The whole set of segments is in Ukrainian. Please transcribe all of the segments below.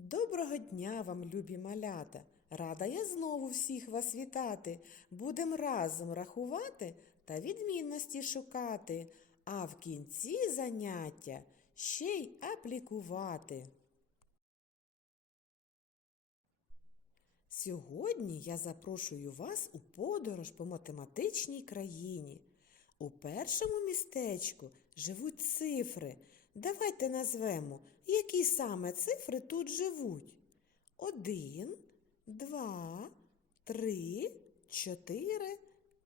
Доброго дня вам, любі малята! Рада я знову всіх вас вітати. Будем разом рахувати та відмінності шукати, а в кінці заняття ще й аплікувати. Сьогодні я запрошую вас у подорож по математичній країні. У першому містечку живуть цифри. Давайте назвемо, які саме цифри тут живуть. Один, два, три, чотири,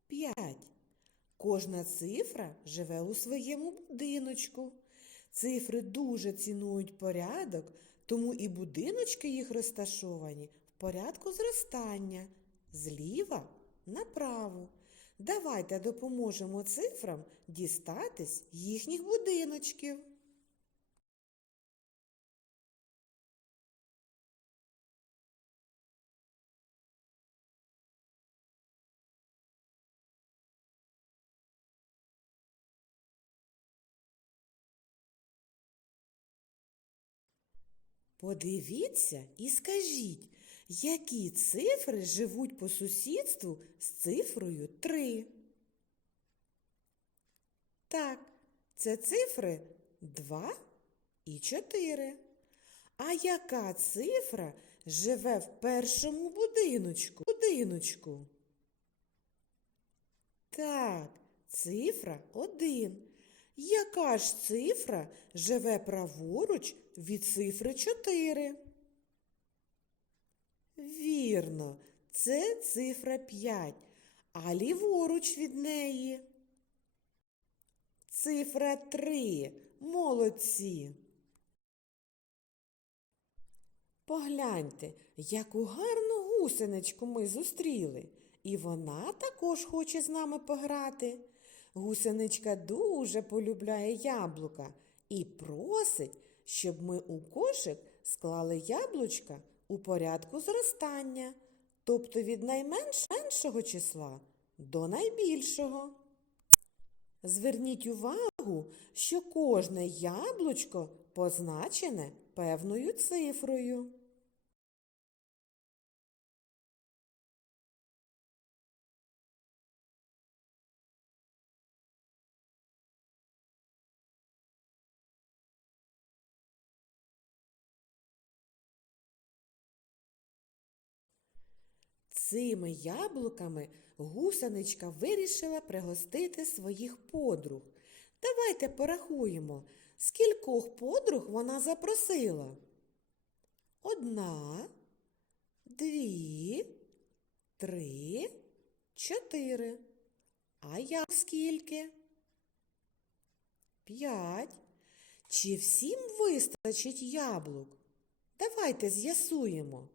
п'ять. Кожна цифра живе у своєму будиночку. Цифри дуже цінують порядок, тому і будиночки їх розташовані в порядку зростання зліва направо. Давайте допоможемо цифрам дістатись їхніх будиночків. Подивіться і скажіть, які цифри живуть по сусідству з цифрою 3? Так, це цифри 2 і 4. А яка цифра живе в першому будиночку? будиночку? Так, цифра 1. Яка ж цифра живе праворуч від цифри 4? Вірно, це цифра 5, а ліворуч від неї. Цифра 3. Молодці. Погляньте, яку гарну гусеничку ми зустріли. І вона також хоче з нами пограти. Гусеничка дуже полюбляє яблука і просить, щоб ми у кошик склали яблучка у порядку зростання, тобто від найменшого числа до найбільшого. Зверніть увагу, що кожне яблучко позначене певною цифрою. Цими яблуками гусеничка вирішила пригостити своїх подруг. Давайте порахуємо, скількох подруг вона запросила. Одна, дві, три, чотири. А я скільки? П'ять. Чи всім вистачить яблук? Давайте з'ясуємо.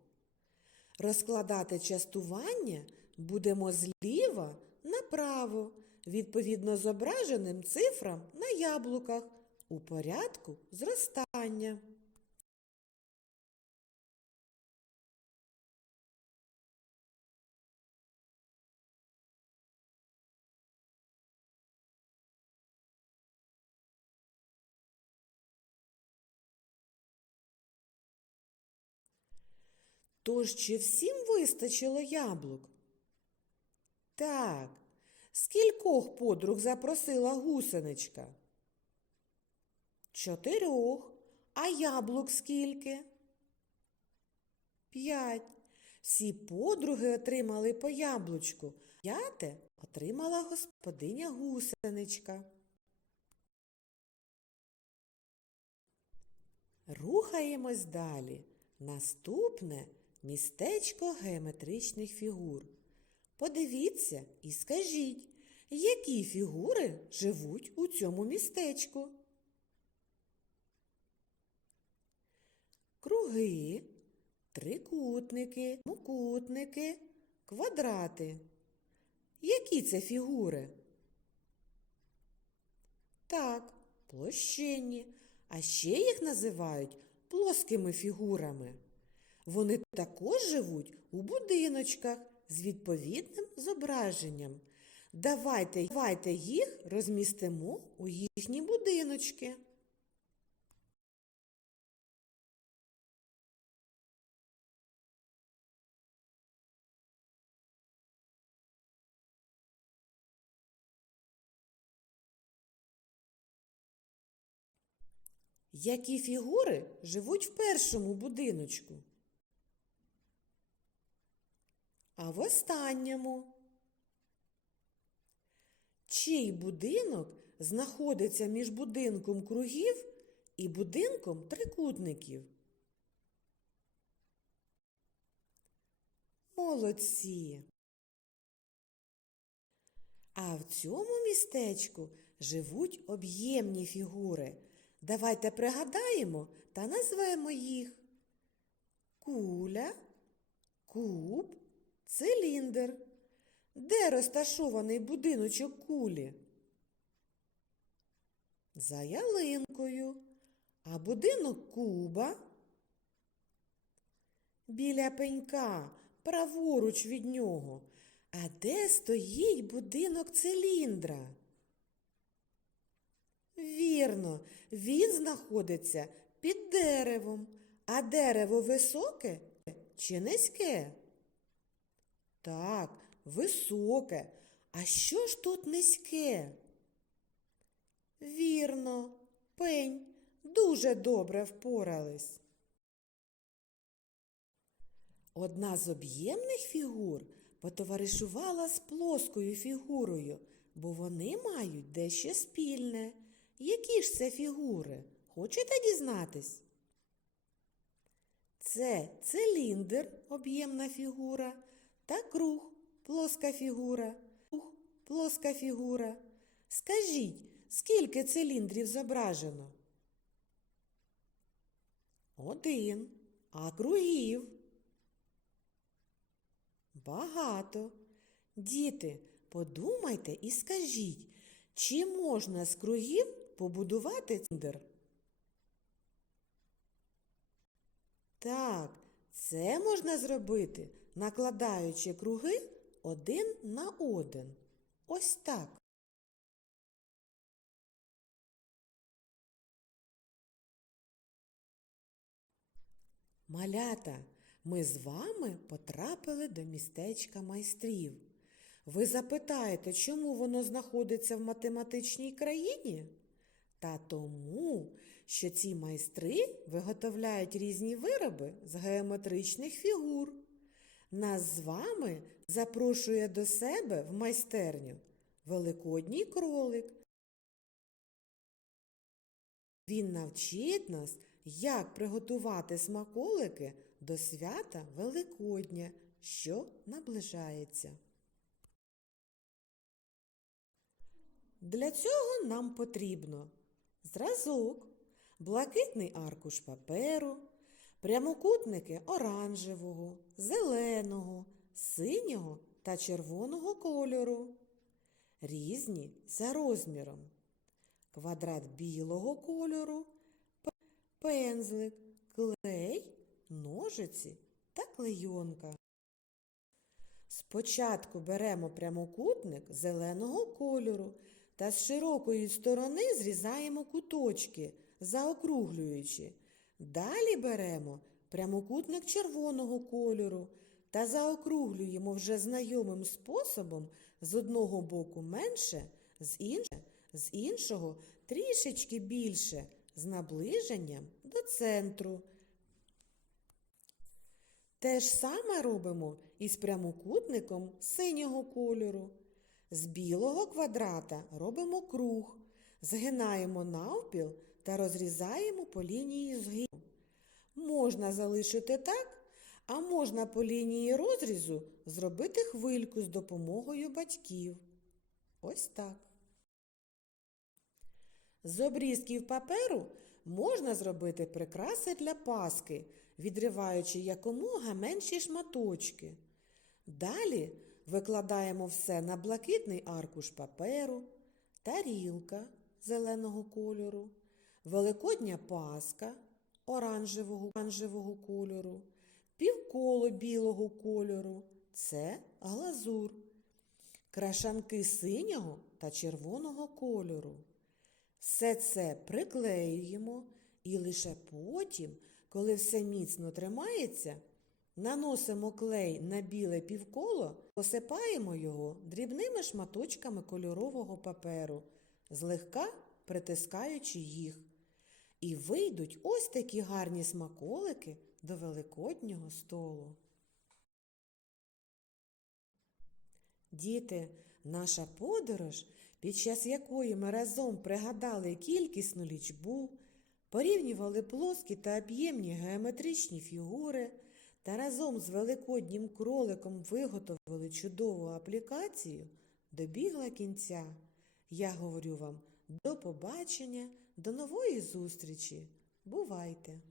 Розкладати частування будемо зліва направо, відповідно зображеним цифрам на яблуках у порядку зростання. Тож чи всім вистачило яблук? Так, скількох подруг запросила гусеничка? Чотирьох. А яблук скільки? П'ять. Всі подруги отримали по яблучку. П'яте отримала господиня гусеничка. Рухаємось далі. Наступне містечко геометричних фігур. Подивіться і скажіть, які фігури живуть у цьому містечку? Круги, трикутники, мукутники, квадрати. Які це фігури? Так, площинні, а ще їх називають плоскими фігурами. Вони також живуть у будиночках з відповідним зображенням. Давайте, давайте їх розмістимо у їхні будиночки. Які фігури живуть в першому будиночку? А в останньому? Чий будинок знаходиться між будинком кругів і будинком трикутників? Молодці! А в цьому містечку живуть об'ємні фігури. Давайте пригадаємо та назвемо їх. Куля, куб, циліндр. Де розташований будиночок кулі? За ялинкою. А будинок куба біля пенька, праворуч від нього. А де стоїть будинок циліндра? Вірно, він знаходиться під деревом. А дерево високе чи низьке? Так, високе. А що ж тут низьке? Вірно, пень. Дуже добре впорались. Одна з об'ємних фігур потоваришувала з плоскою фігурою, бо вони мають дещо спільне. Які ж це фігури? Хочете дізнатись? Це циліндр, об'ємна фігура, та круг, плоска фігура, круг, плоска фігура. Скажіть, скільки циліндрів зображено? Один. А кругів? Багато. Діти, подумайте і скажіть, чи можна з кругів побудувати циліндр? Так, це можна зробити, накладаючи круги один на один. Ось так. Малята, ми з вами потрапили до містечка майстрів. Ви запитаєте, чому воно знаходиться в математичній країні? Та тому, що ці майстри виготовляють різні вироби з геометричних фігур. Нас з вами запрошує до себе в майстерню Великодній кролик. Він навчить нас, як приготувати смаколики до свята Великодня, що наближається. Для цього нам потрібно зразок, блакитний аркуш паперу, прямокутники оранжевого, зеленого, синього та червоного кольору, різні за розміром, квадрат білого кольору, пензлик, клей, ножиці та клейонка. Спочатку беремо прямокутник зеленого кольору та з широкої сторони зрізаємо куточки, заокруглюючи. Далі беремо прямокутник червоного кольору та заокруглюємо вже знайомим способом з одного боку менше, з іншого, з іншого трішечки більше, з наближенням до центру. Те ж саме робимо і з прямокутником синього кольору. З білого квадрата робимо круг, згинаємо навпіл та розрізаємо по лінії згину. Можна залишити так, а можна по лінії розрізу зробити хвильку з допомогою батьків. Ось так. З обрізків паперу можна зробити прикраси для паски, відриваючи якомога менші шматочки. Далі викладаємо все на блакитний аркуш паперу, тарілка зеленого кольору, великодня паска оранжевого, оранжевого кольору, півколо білого кольору це глазур, крашанки синього та червоного кольору. Все це приклеюємо і лише потім, коли все міцно тримається, наносимо клей на біле півколо, посипаємо його дрібними шматочками кольорового паперу, злегка притискаючи їх. І вийдуть ось такі гарні смаколики до великоднього столу. Діти, наша подорож, під час якої ми разом пригадали кількісну лічбу, порівнювали плоскі та об'ємні геометричні фігури та разом з великоднім кроликом виготовили чудову аплікацію, добігла кінця. Я говорю вам до побачення, до нової зустрічі. Бувайте!